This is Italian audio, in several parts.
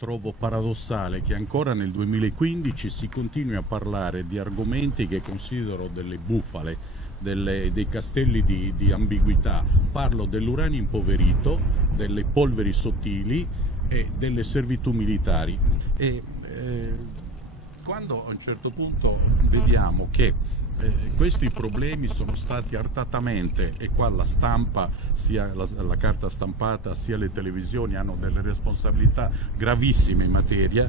trovo paradossale che ancora nel 2015 si continui a parlare di argomenti che considero delle bufale, dei castelli di ambiguità. Parlo dell'uranio impoverito, delle polveri sottili e delle servitù militari. Quando a un certo punto vediamo che questi problemi sono stati artatamente, e qua la stampa, sia la carta stampata sia le televisioni hanno delle responsabilità gravissime in materia,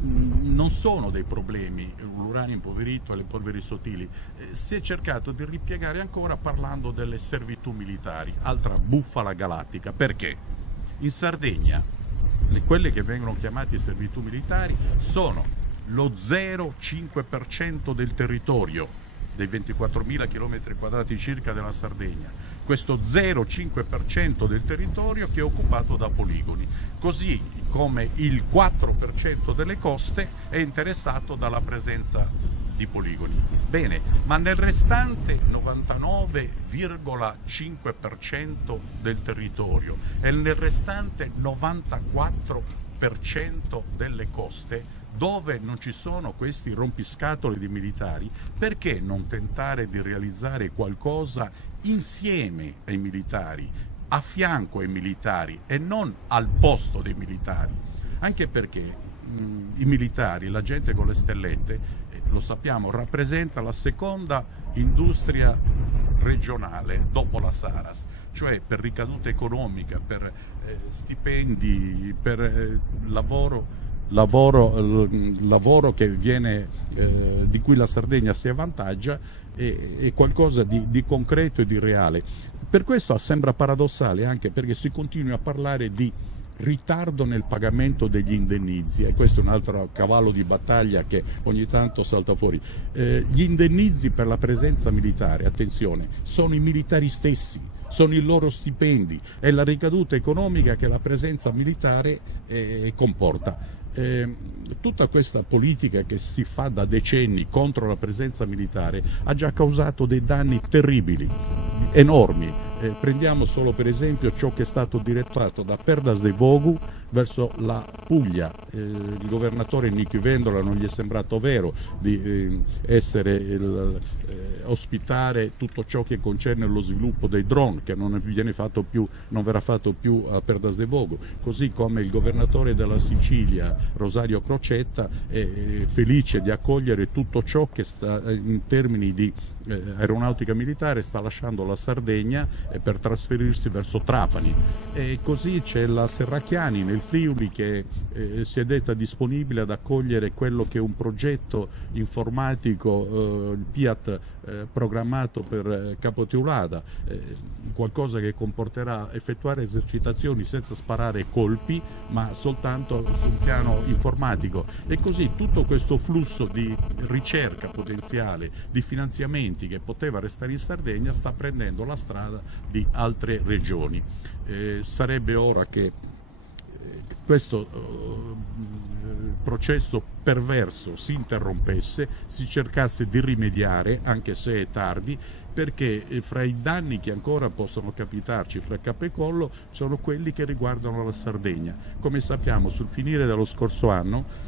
non sono dei problemi l'uranio impoverito e le polveri sottili. Si è cercato di ripiegare ancora parlando delle servitù militari, altra bufala galattica. Perché? In Sardegna quelle che vengono chiamate servitù militari sono lo 0,5% del territorio, dei 24.000 km² circa della Sardegna. Questo 0,5% del territorio che è occupato da poligoni, così come il 4% delle coste è interessato dalla presenza di poligoni. Bene, ma nel restante 99,5% del territorio e nel restante 94% delle coste, dove non ci sono questi rompiscatole di militari, perché non tentare di realizzare qualcosa insieme ai militari, a fianco ai militari e non al posto dei militari? Anche perché i militari, la gente con le stellette, lo sappiamo, rappresenta la seconda industria regionale dopo la Saras, cioè per ricaduta economica, per stipendi, per lavoro che viene, di cui la Sardegna si avvantaggia, è qualcosa di concreto e di reale. Per questo sembra paradossale, anche perché si continua a parlare di ritardo nel pagamento degli indennizi, e questo è un altro cavallo di battaglia che ogni tanto salta fuori. Gli indennizi per la presenza militare, attenzione, sono i militari stessi, sono i loro stipendi, è la ricaduta economica che la presenza militare comporta. Tutta questa politica che si fa da decenni contro la presenza militare ha già causato dei danni terribili, enormi. Prendiamo solo per esempio ciò che è stato direttato da Perdas de Vogu verso la Puglia. Il governatore Nichi Vendola non gli è sembrato vero di ospitare tutto ciò che concerne lo sviluppo dei drone, che non verrà fatto più a Perdas de Vogu, così come il governatore della Sicilia Rosario Crocetta è felice di accogliere tutto ciò che in termini di aeronautica militare sta lasciando la Sardegna per trasferirsi verso Trapani. E così c'è la Serracchiani nel Friuli che si è detta disponibile ad accogliere quello che è un progetto informatico, il PIAT, programmato per Capo Teulada, qualcosa che comporterà effettuare esercitazioni senza sparare colpi, ma soltanto sul piano informatico. E così tutto questo flusso di ricerca potenziale, di finanziamenti che poteva restare in Sardegna, sta prendendo la strada di altre regioni. Sarebbe ora che questo processo perverso si interrompesse, si cercasse di rimediare, anche se è tardi, perché fra i danni che ancora possono capitarci fra capo e collo sono quelli che riguardano la Sardegna. Come sappiamo, sul finire dello scorso anno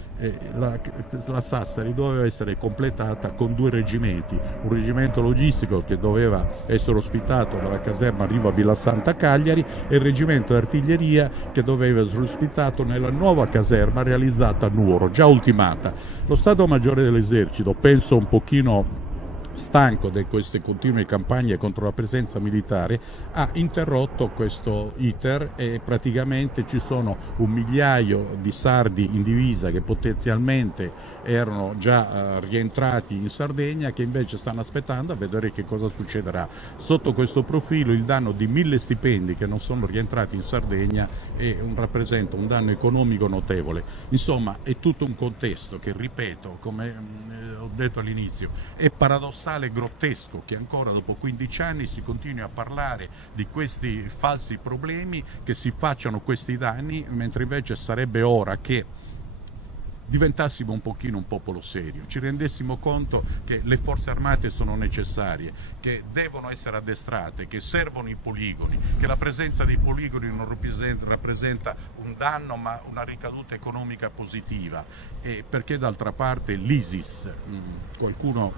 la Sassari doveva essere completata con 2 reggimenti, un reggimento logistico che doveva essere ospitato dalla caserma Riva Villasanta Cagliari e il reggimento d'artiglieria che doveva essere ospitato nella nuova caserma realizzata a Nuoro, già ultimata. Lo Stato Maggiore dell'Esercito, penso un pochino stanco di queste continue campagne contro la presenza militare, ha interrotto questo iter e praticamente ci sono 1 migliaio di sardi in divisa che potenzialmente erano già rientrati in Sardegna, che invece stanno aspettando a vedere che cosa succederà. Sotto questo profilo il danno di 1000 stipendi che non sono rientrati in Sardegna rappresenta un danno economico notevole. Insomma, è tutto un contesto che, ripeto, come ho detto all'inizio, è paradossale e grottesco che ancora dopo 15 anni si continui a parlare di questi falsi problemi, che si facciano questi danni, mentre invece sarebbe ora che diventassimo un pochino un popolo serio, ci rendessimo conto che le forze armate sono necessarie, che devono essere addestrate, che servono i poligoni, che la presenza dei poligoni non rappresenta un danno ma una ricaduta economica positiva, e perché d'altra parte l'ISIS, qualcuno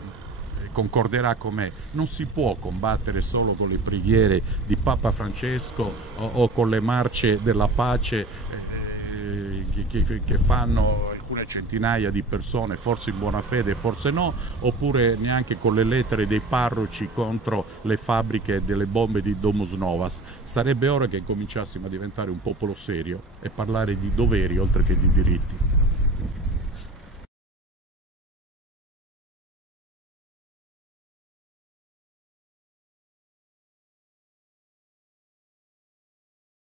concorderà con me, non si può combattere solo con le preghiere di Papa Francesco o con le marce della pace che fanno alcune centinaia di persone, forse in buona fede, forse no, oppure neanche con le lettere dei parroci contro le fabbriche delle bombe di Domus Novas. Sarebbe ora che cominciassimo a diventare un popolo serio e parlare di doveri oltre che di diritti.